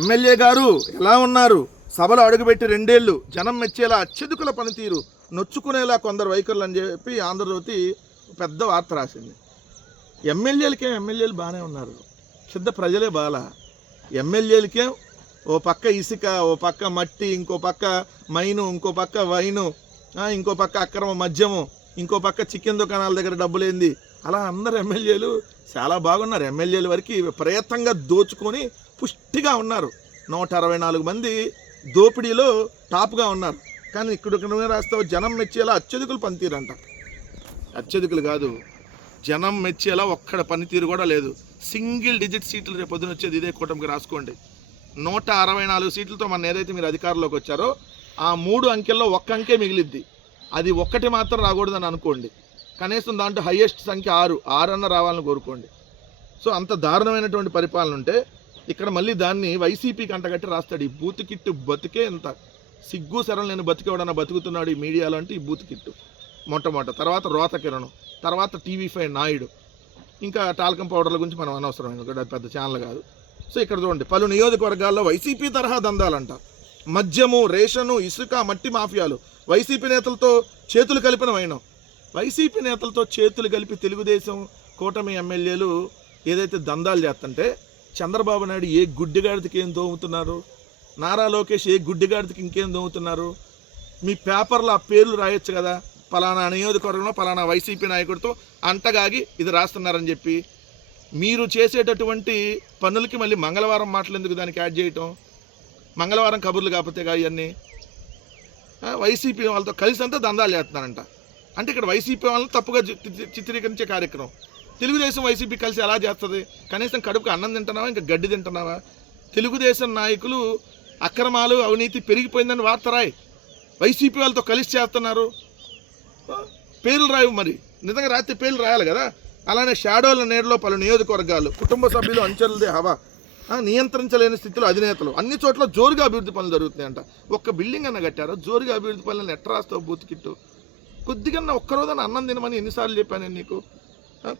MLA గారు ఎలా ఉన్నారు? సభలో అడుగుపెట్టి 2 ఏళ్ళు జనం మెచ్చేలా అత్యధికుల పనితీరు, నొచ్చుకునేలా కొందరు వైఖరులు అని చెప్పి ఆంధ్రజ్యోతి పెద్ద వార్త రాసింది. ఎమ్మెల్యేలు బాగానే ఉన్నారు, సిద్ధ ప్రజలే బాలా. ఎమ్మెల్యేలకేం ఓ పక్క ఇసుక, ఓ పక్క మట్టి, ఇంకో పక్క మైను, ఇంకో పక్క వైను, ఇంకో పక్క అక్రమ మద్యము, ఇంకో పక్క చికెన్ దుకాణాల దగ్గర డబ్బులేంది, అలా అందరు ఎమ్మెల్యేలు చాలా బాగున్నారు. ఎమ్మెల్యేల వరకు ప్రయత్నంగా దోచుకొని పుష్టిగా ఉన్నారు. 164 మంది దోపిడీలో టాప్గా ఉన్నారు. కానీ ఇక్కడ రాస్తావు జనం మెచ్చేలా అత్యధికులు పనితీరు అంట. అత్యధికులు కాదు, జనం మెచ్చేలా ఒక్కడ పనితీరు కూడా లేదు. సింగిల్ డిజిట్ సీట్లు రేపు పొద్దున వచ్చేది ఇదే కూటమికి, రాసుకోండి. 164 సీట్లతో మన ఏదైతే మీరు అధికారంలోకి వచ్చారో ఆ 3 అంకెల్లో ఒక్క అంకే మిగిలిద్ది. అది ఒక్కటి మాత్రం రాకూడదని అనుకోండి. కనీసం దాంట్లో హయ్యెస్ట్ సంఖ్య 6 అన్న రావాలని కోరుకోండి. సో అంత దారుణమైనటువంటి పరిపాలన ఉంటే ఇక్కడ మళ్ళీ దాన్ని వైసీపీకి అంటగట్టి రాస్తాడు. ఈ బూత్ కిట్టు బతికే ఎంత సిగ్గు సరళ నేను బతికేవాడన్నా బతుకుతున్నాడు ఈ మీడియాలో అంటే ఈ బూత్ కిట్టు మొట్టమొదట, తర్వాత రోత కిరణం, తర్వాత TV5 నాయుడు, ఇంకా టాల్కం పౌడర్ల గురించి మనం అనవసరమైన అది పెద్ద ఛానల్ కాదు. సో ఇక్కడ చూడండి, పలు నియోజకవర్గాల్లో వైసీపీ తరహా దందాలంట. మద్యము, రేషను, ఇసుక, మట్టి మాఫియాలు వైసీపీ నేతలతో చేతులు కలిపిన వైనం. వైసీపీ నేతలతో చేతులు కలిపి తెలుగుదేశం కూటమి ఎమ్మెల్యేలు ఏదైతే దందాలు చేస్తుంటే చంద్రబాబు నాయుడు ఏ గుడ్డిగాడికి ఏం దోముతున్నారు, నారా లోకేష్ ఏ గుడ్డిగాడికి ఇంకేం దోముతున్నారు? మీ పేపర్లో ఆ పేర్లు రాయొచ్చు కదా, పలానా నియోజకవర్గంలో పలానా వైసీపీ నాయకుడితో అంటగాగి ఇది రాస్తున్నారని చెప్పి. మీరు చేసేటటువంటి పనులకి మళ్ళీ మంగళవారం మాటలు ఎందుకు దానికి యాడ్ చేయటం? మంగళవారం కబుర్లు కాకపోతే ఇవన్నీ వైసీపీ వాళ్ళతో కలిసి అంతా దందాలు చేస్తున్నారంట. అంటే ఇక్కడ వైసీపీ వాళ్ళని తప్పుగా చిత్రీకరించే కార్యక్రమం. తెలుగుదేశం వైసీపీ కలిసి ఎలా చేస్తుంది? కనీసం కడుపుకి అన్నం తింటున్నావా, ఇంకా గడ్డి తింటున్నావా? తెలుగుదేశం నాయకులు అక్రమాలు, అవినీతి పెరిగిపోయిందని వార్త రాయి. వైసీపీ వాళ్ళతో కలిసి చేస్తున్నారు, పేర్లు రాయవు. మరి నిజంగా రాత్రి పేర్లు రాయాలి కదా. అలానే షాడోల నేడులో పలు నియోజకవర్గాలు కుటుంబ సభ్యులు అంచెలదే హవా, నియంత్రించలేని స్థితిలో అధినేతలు, అన్ని చోట్ల జోరుగా అభివృద్ధి పనులు జరుగుతున్నాయంట. ఒక్క బిల్డింగ్ అన్న కట్టారో జోరుగా అభివృద్ధి పనులను ఎట్లా రాస్తావు బూత్ కిట్టు? కొద్దిగా ఒక్కరోజున అన్నం తినమని ఎన్నిసార్లు చెప్పాను నేను నీకు?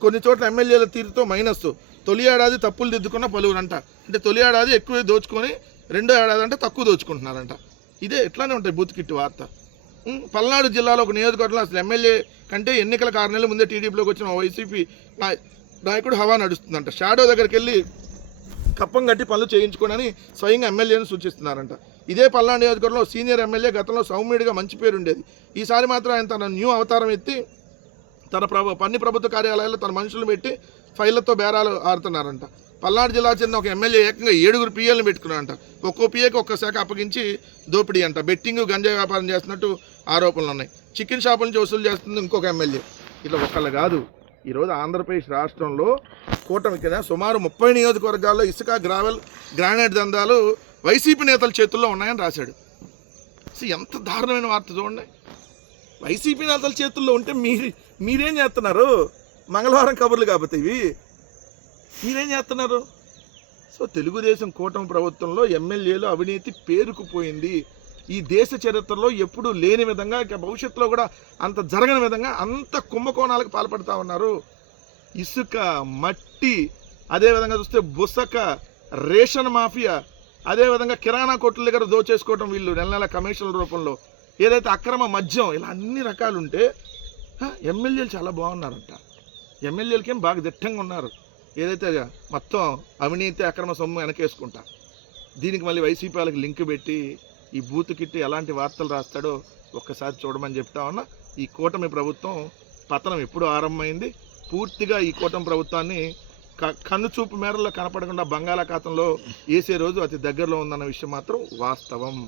కొన్ని చోట్ల ఎమ్మెల్యేల తీరుతో మైనస్. తొలి ఏడాది తప్పులు దిద్దుకున్న పలువురంట. అంటే తొలి ఏడాది ఎక్కువ దోచుకొని రెండో ఏడాది అంటే తక్కువ దోచుకుంటున్నారంట. ఇదే ఎట్లానే ఉంటాయి బూత్ కిట్టు వార్త. పల్నాడు జిల్లాలో ఒక నియోజకవర్గంలో అసలు ఎమ్మెల్యే కంటే ఎన్నికల 6 నెలల ముందే టీడీపీలోకి వచ్చిన వైసీపీ నాయకుడు హవా నడుస్తుందంట. షాడో దగ్గరికి వెళ్ళి కప్పం కట్టి పనులు చేయించుకోనని స్వయంగా ఎమ్మెల్యేను సూచిస్తున్నారంట. ఇదే పల్నాడు నియోజకవర్గంలో సీనియర్ ఎమ్మెల్యే గతంలో సౌమ్యుడిగా మంచి పేరు ఉండేది. ఈసారి మాత్రం ఆయన తన న్యూ అవతారం ఎత్తి తన అన్ని ప్రభుత్వ కార్యాలయాల్లో తన మనుషులు పెట్టి ఫైళ్లతో బేరాలు ఆడుతున్నారంట. పల్నాడు జిల్లా చెందిన ఒక ఎమ్మెల్యే ఏకంగా 7 PAలను పెట్టుకున్నారంట. ఒక్కో PAకి ఒక్క శాఖ అప్పగించి దోపిడీ అంట. బెట్టింగ్, గంజాయి వ్యాపారం చేస్తున్నట్టు ఆరోపణలు ఉన్నాయి. చికెన్ షాపుల నుంచి వసూలు చేస్తుంది ఇంకొక ఎమ్మెల్యే. ఇట్లా ఒక్కళ్ళు కాదు, ఈరోజు ఆంధ్రప్రదేశ్ రాష్ట్రంలో కూటమి కింద సుమారు 30 నియోజకవర్గాల్లో ఇసుక, గ్రావెల్, గ్రానైట్ దందాలు వైసీపీ నేతల చేతుల్లో ఉన్నాయని రాశాడు. ఎంత దారుణమైన వార్త చూడండి. వైసీపీ నేతల చేతుల్లో ఉంటే మీరేం చేస్తున్నారు? మంగళవారం కబుర్లు కాకపోతే ఇవి మీరేం చేస్తున్నారు? సో తెలుగుదేశం కూటమి ప్రభుత్వంలో ఎమ్మెల్యేలు అవినీతి పేరుకుపోయింది. ఈ దేశ చరిత్రలో ఎప్పుడూ లేని విధంగా, ఇక భవిష్యత్తులో కూడా అంత జరగని విధంగా అంత కుంభకోణాలకు పాల్పడుతూ ఉన్నారు. ఇసుక, మట్టి, అదేవిధంగా చూస్తే బుసక, రేషన్ మాఫియా, అదేవిధంగా కిరాణా కొట్ల దగ్గర దోచేసుకోవటం వీళ్ళు నెల నెల కమిషన్ల రూపంలో, ఏదైతే అక్రమ మద్యం, ఇలా అన్ని రకాలు ఉంటే ఎమ్మెల్యేలు చాలా బాగున్నారంట. ఎమ్మెల్యేలకేం బాగా దిట్టంగా ఉన్నారు. ఏదైతే మొత్తం అవినీతి అక్రమ సొమ్ము వెనకేసుకుంటా, దీనికి మళ్ళీ వైసీపీ వాళ్ళకి లింక్ పెట్టి ఈ బూత్ కిట్టి ఎలాంటి వార్తలు రాస్తాడో ఒక్కసారి చూడమని చెప్తా ఉన్నా. ఈ కూటమి ప్రభుత్వం పతనం ఎప్పుడు ఆరంభమైంది. పూర్తిగా ఈ కూటమి ప్రభుత్వాన్ని కన్నుచూపు మేరలో కనపడకుండా బంగాళాఖాతంలో వేసే రోజు అతి దగ్గరలో ఉందన్న విషయం మాత్రం వాస్తవం.